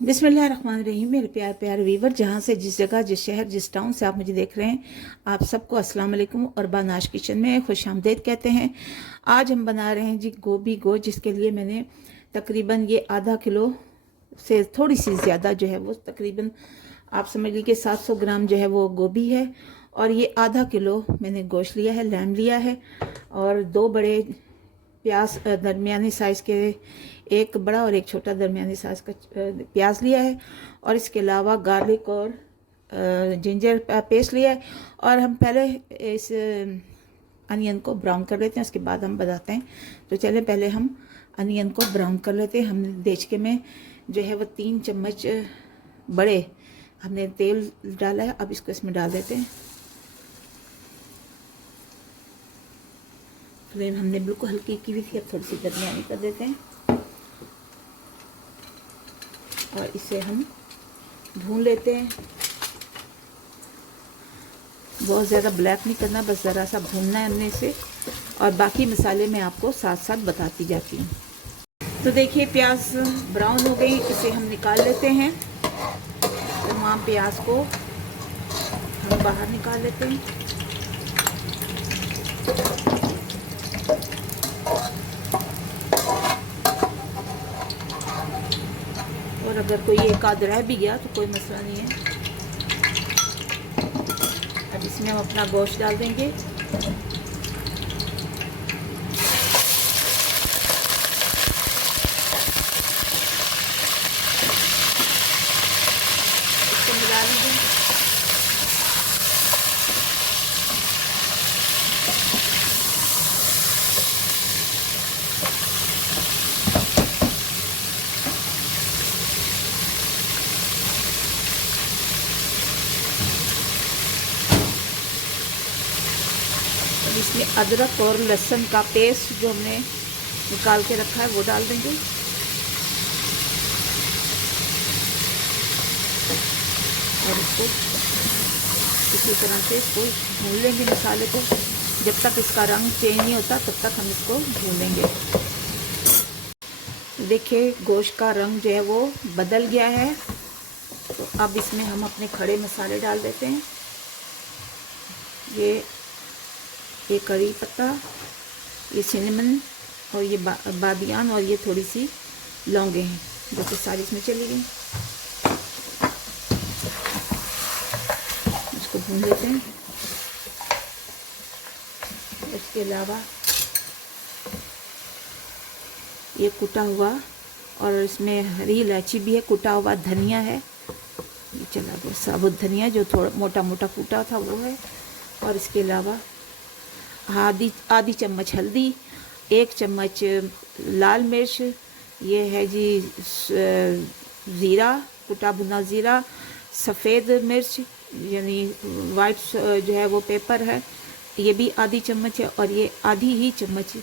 बिस्मिल्लाहिर्रहमानिर्रहीम। मेरे प्यार प्यार वीवर, जहाँ से, जिस जगह, जिस शहर, जिस टाउन से आप मुझे देख रहे हैं, आप सबको अस्सलाम वालेकुम और बानाश किचन में खुश आमदेद कहते हैं। आज हम बना रहे हैं जी गोभी गोश्त, जिसके लिए मैंने तकरीबन ये आधा किलो से थोड़ी सी ज़्यादा जो है वो तकरीबन आप समझ लीजिए 700 ग्राम जो है वो गोभी है, और ये आधा किलो मैंने गोश्त लिया है, लैम लिया है, और 2 बड़े प्याज दरमियानी साइज़ के, एक बड़ा और एक छोटा दरमियानी साइज़ का प्याज लिया है, और इसके अलावा गार्लिक और जिंजर पेस्ट लिया है। और हम पहले इस अनियन को ब्राउन कर लेते हैं, उसके बाद हम बताते हैं। तो चले पहले हम अनियन को ब्राउन कर लेते हैं। हमने देचके में जो है वो 3 चम्मच बड़े हमने तेल डाला है। अब इसको इसमें डाल देते हैं। फ्लेम हमने बिल्कुल हल्की की हुई थी, अब थोड़ी सी दरमियानी कर देते हैं, और इसे हम भून लेते हैं। बहुत ज़्यादा ब्लैक नहीं करना, बस ज़रा सा भूनना है हमने इसे, और बाकी मसाले मैं आपको साथ साथ बताती जाती हूँ। तो देखिए प्याज ब्राउन हो गई, इसे हम निकाल लेते हैं। तमाम प्याज को हम बाहर निकाल लेते हैं। और अगर कोई एक आध रह भी गया तो कोई मसला नहीं है। अब इसमें हम अपना गोश्त डाल देंगे। इसको मिला लीजिए। इसमें अदरक और लहसुन का पेस्ट जो हमने निकाल के रखा है वो डाल देंगे, और इसको इसी तरह से इसको भून लेंगे मसाले को। जब तक इसका रंग चेंज नहीं होता तब तक हम इसको भूनेंगे। देखिए गोश्त का रंग जो है वो बदल गया है। तो अब इसमें हम अपने खड़े मसाले डाल देते हैं। ये करी पत्ता, ये सिनेमन, और ये बादियान, और ये थोड़ी सी लौंगे हैं जो कि सारी इसमें चली गई। इसको भून लेते हैं। इसके अलावा ये कुटा हुआ, और इसमें हरी इलायची भी है, कुटा हुआ धनिया है, ये चला गया साबुत धनिया जो थोड़ा मोटा मोटा कूटा था वो है। और इसके अलावा आधी चम्मच हल्दी, 1 चम्मच लाल मिर्च, ये है जी ज़ीरा, कुटा भुना ज़ीरा, सफ़ेद मिर्च यानी वाइट जो है वो पेपर है, ये भी आधी चम्मच है, और ये आधी ही चम्मच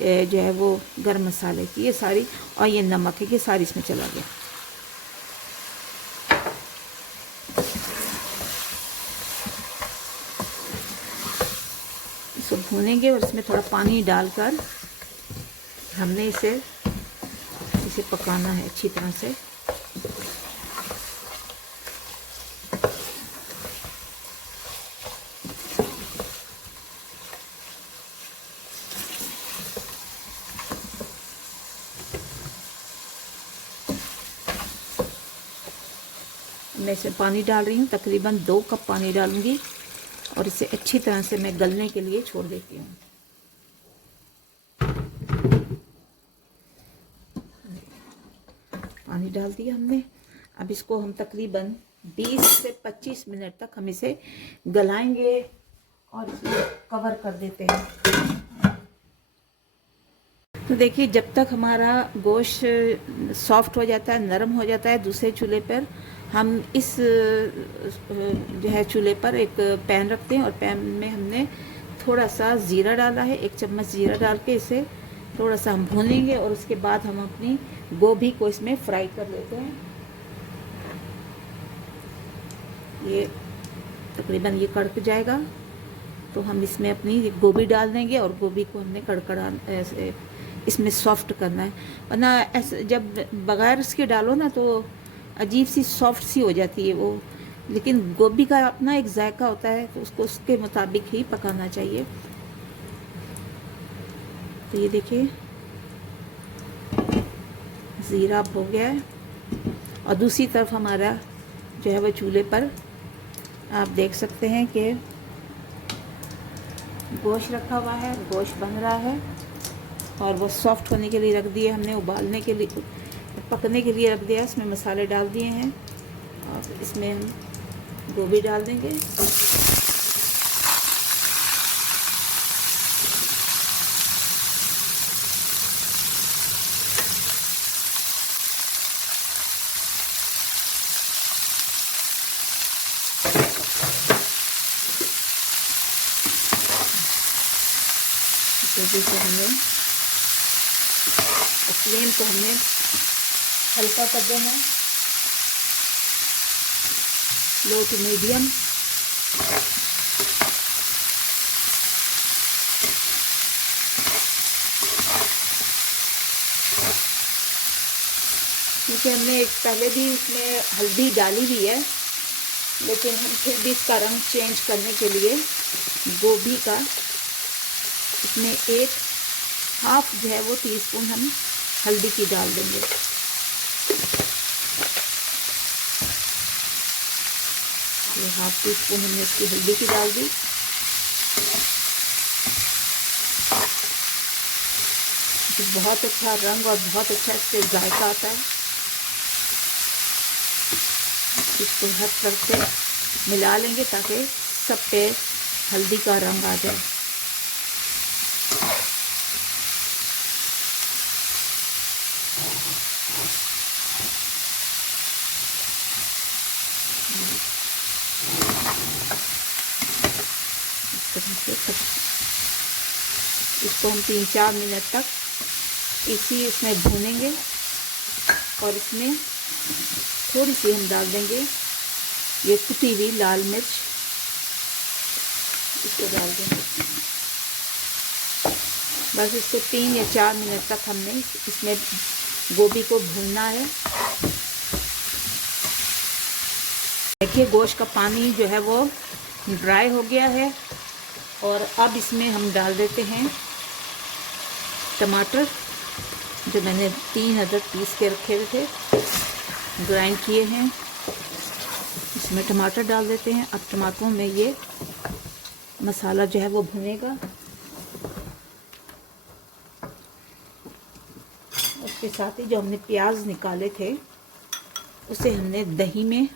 जो है वो गरम मसाले की, ये सारी, और ये नमक है, ये सारी इसमें चला गया। इसको भूनेंगे, और इसमें थोड़ा पानी डालकर हमने इसे पकाना है अच्छी तरह से। मैं इसमें पानी डाल रही हूँ, तकरीबन 2 कप पानी डालूंगी, और इसे अच्छी तरह से मैं गलने के लिए छोड़ देती हूँ। पानी डाल दिया हमने। अब इसको हम तकरीबन 20 से 25 मिनट तक हम इसे गलाएंगे, और इसे कवर कर देते हैं। तो देखिए जब तक हमारा गोश्त सॉफ्ट हो जाता है, नरम हो जाता है, दूसरे चूल्हे पर हम इस जो है चूल्हे पर एक पैन रखते हैं, और पैन में हमने थोड़ा सा ज़ीरा डाला है, 1 चम्मच ज़ीरा डाल के इसे थोड़ा सा हम भूनेंगे, और उसके बाद हम अपनी गोभी को इसमें फ्राई कर लेते हैं। ये तकरीबन ये कड़क जाएगा तो हम इसमें अपनी गोभी डाल देंगे, और गोभी को हमने कड़कड़ा इसमें सॉफ्ट करना है, वरना ऐसे जब बगैर इसके डालो ना तो अजीब सी सॉफ्ट सी हो जाती है वो, लेकिन गोभी का अपना एक जायका होता है तो उसको उसके मुताबिक ही पकाना चाहिए। तो ये देखिए ज़ीरा हो गया है, और दूसरी तरफ हमारा जो है वो चूल्हे पर आप देख सकते हैं कि गोश्त रखा हुआ है, गोश्त बन रहा है, और वो सॉफ्ट होने के लिए रख दिए हमने, उबालने के लिए, पकने के लिए रख दिया। इसमें मसाले डाल दिए हैं और इसमें हम गोभी डाल देंगे। गोभी को हमने फ्लेम को हमने हल्का कर देना, लो टू मीडियम। क्योंकि हमने पहले भी इसमें हल्दी डाली हुई है, लेकिन हम फिर भी इसका रंग चेंज करने के लिए गोभी का इसमें एक हाफ जो है वो टीस्पून हम हल्दी की डाल देंगे। ये हाफ टी स्पून हमने इसकी हल्दी की डाल दी। तो बहुत अच्छा रंग और बहुत अच्छा इससे जायका आता है। इसको हर तरफ से मिला लेंगे ताकि सब पे हल्दी का रंग आ जाए। इसको हम 3-4 मिनट तक इसमें भूनेंगे, और इसमें थोड़ी सी हम डाल देंगे ये कुटी हुई लाल मिर्च, इसको डाल देंगे। बस इसको 3 या 4 मिनट तक हमने इसमें गोभी को भूनना है। देखिए गोश्त का पानी जो है वो ड्राई हो गया है, और अब इसमें हम डाल देते हैं टमाटर, जो मैंने 3 अदरक पीस के रखे हुए थे, ग्राइंड किए हैं। इसमें टमाटर डाल देते हैं। अब टमाटरों में ये मसाला जो है वो भुनेगा। उसके साथ ही जो हमने प्याज निकाले थे उसे हमने दही में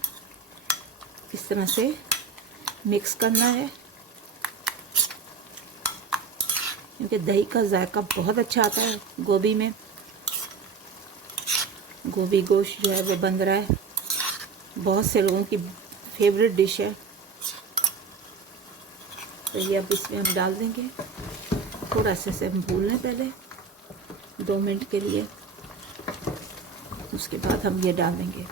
इस तरह से मिक्स करना है, क्योंकि दही का जायका बहुत अच्छा आता है गोभी में। गोभी गोश्त जो है वो बन रहा है, बहुत से लोगों की फेवरेट डिश है। तो ये अब इसमें हम डाल देंगे। थोड़ा से हम भून लें पहले 2 मिनट के लिए, उसके बाद हम ये डाल देंगे।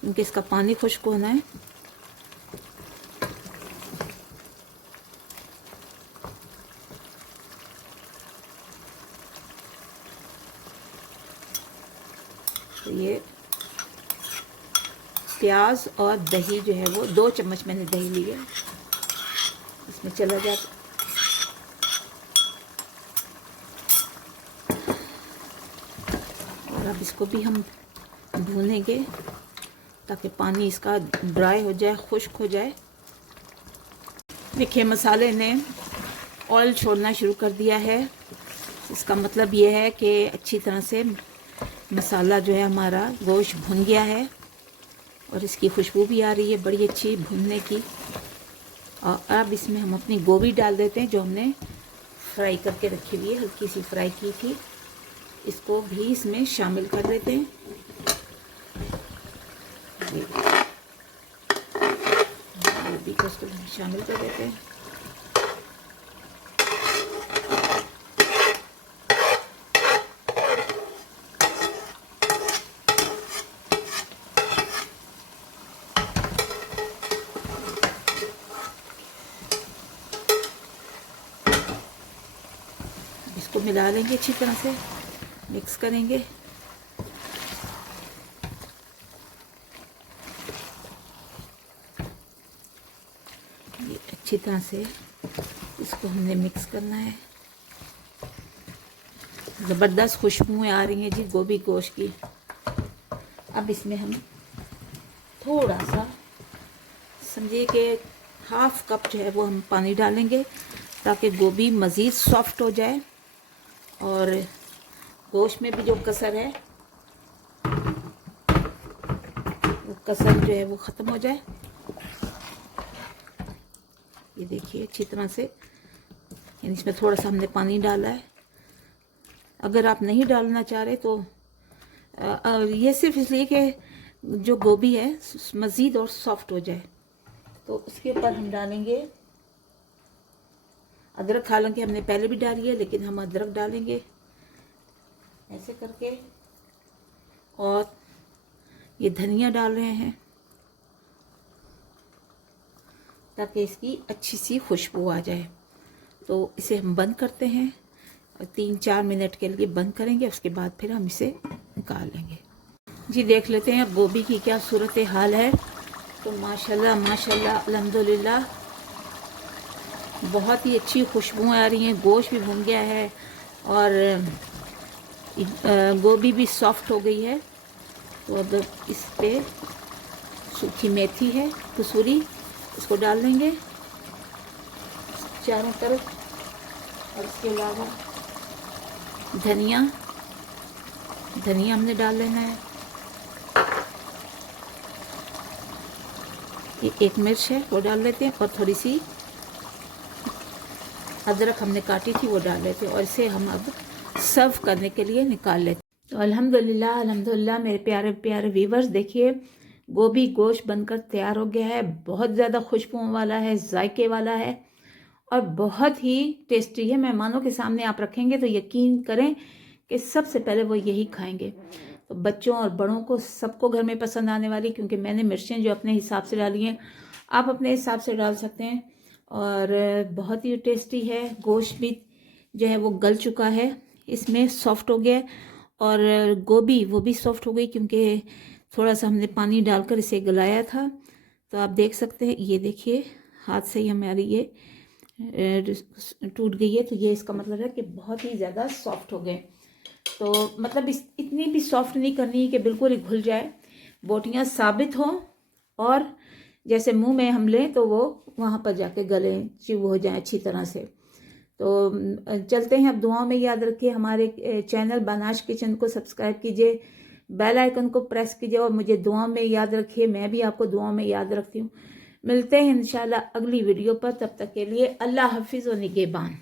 क्योंकि इसका पानी खुश्क होना है। तो ये प्याज और दही जो है वो 2 चम्मच मैंने दही ली है, इसमें चला जाता। और अब इसको भी हम भूनेंगे ताकि पानी इसका ड्राई हो जाए, खुश्क हो जाए। देखिए मसाले ने ऑयल छोड़ना शुरू कर दिया है। इसका मतलब ये है कि अच्छी तरह से मसाला जो है हमारा गोश्त भुन गया है, और इसकी खुशबू भी आ रही है बड़ी अच्छी भुनने की। और अब इसमें हम अपनी गोभी डाल देते हैं जो हमने फ्राई करके रखी हुई है, हल्की सी फ्राई की थी। इसको भी इसमें शामिल कर देते हैं। गोभी को इसको शामिल कर देते हैं। इसको मिला लेंगे, अच्छी तरह से मिक्स करेंगे। ये अच्छी तरह से इसको हमने मिक्स करना है। ज़बरदस्त खुशबुएं आ रही हैं जी गोभी गोश्त की। अब इसमें हम थोड़ा सा समझिए कि हाफ कप जो है वो हम पानी डालेंगे ताकि गोभी मज़ीद सॉफ्ट हो जाए और गोश्त में भी जो कसर है वो कसर जो है वो ख़त्म हो जाए। ये देखिए अच्छी तरह से, यानी इसमें थोड़ा सा हमने पानी डाला है। अगर आप नहीं डालना चाह रहे तो ये सिर्फ इसलिए कि जो गोभी है मज़ीद और सॉफ्ट हो जाए। तो उसके ऊपर हम डालेंगे अदरक। हालांकि हमने पहले भी डाली है लेकिन हम अदरक डालेंगे ऐसे करके, और ये धनिया डाल रहे हैं ताकि इसकी अच्छी सी खुशबू आ जाए। तो इसे हम बंद करते हैं और 3-4 मिनट के लिए बंद करेंगे, उसके बाद फिर हम इसे निकाल लेंगे। जी देख लेते हैं अब गोभी की क्या सूरत हाल है। तो माशाल्लाह माशाल्लाह अल्हम्दुलिल्लाह बहुत ही अच्छी खुशबुएं आ रही हैं। गोश्त भी भुन गया है और गोभी भी सॉफ्ट हो गई है। तो अब इस पे सूखी मेथी है कसूरी, इसको डाल देंगे चारों तरफ, और इसके अलावा धनिया हमने डाल लेना है। ये एक मिर्च है वो डाल लेते हैं, और थोड़ी सी अदरक हमने काटी थी वो डाल लेते हैं, और इसे हम अब सर्व करने के लिए निकाल लेते हैं। तो अल्हम्दुलिल्लाह अल्हम्दुलिल्लाह मेरे प्यारे प्यारे व्यूवर्स, देखिए गोभी गोश्त बनकर तैयार हो गया है। बहुत ज़्यादा खुशबुओं वाला है, जायके वाला है और बहुत ही टेस्टी है। मेहमानों के सामने आप रखेंगे तो यकीन करें कि सबसे पहले वो यही खाएंगे। तो बच्चों और बड़ों को सबको घर में पसंद आने वाली, क्योंकि मैंने मिर्चें जो अपने हिसाब से डाली हैं, आप अपने हिसाब से डाल सकते हैं। और बहुत ही टेस्टी है। गोश्त भी जो है वो गल चुका है, इसमें सॉफ्ट हो गया, और गोभी वो भी सॉफ्ट हो गई क्योंकि थोड़ा सा हमने पानी डालकर इसे गलाया था। तो आप देख सकते हैं, ये देखिए हाथ से ही हमारी ये टूट गई है। तो ये इसका मतलब है कि बहुत ही ज़्यादा सॉफ्ट हो गए। तो मतलब इतनी भी सॉफ्ट नहीं करनी है कि बिल्कुल ही घुल जाए, बोटियाँ साबित हों और जैसे मुंह में हम लें तो वो वहाँ पर जाके गले चिव हो जाए अच्छी तरह से। तो चलते हैं अब दुआओं में। याद रखिए हमारे चैनल बानाश किचन को सब्सक्राइब कीजिए, बेल आइकन को प्रेस कीजिए, और मुझे दुआओं में याद रखिए। मैं भी आपको दुआओं में याद रखती हूँ। मिलते हैं इंशाल्लाह अगली वीडियो पर, तब तक के लिए अल्लाह हाफिज़ व निगहबान।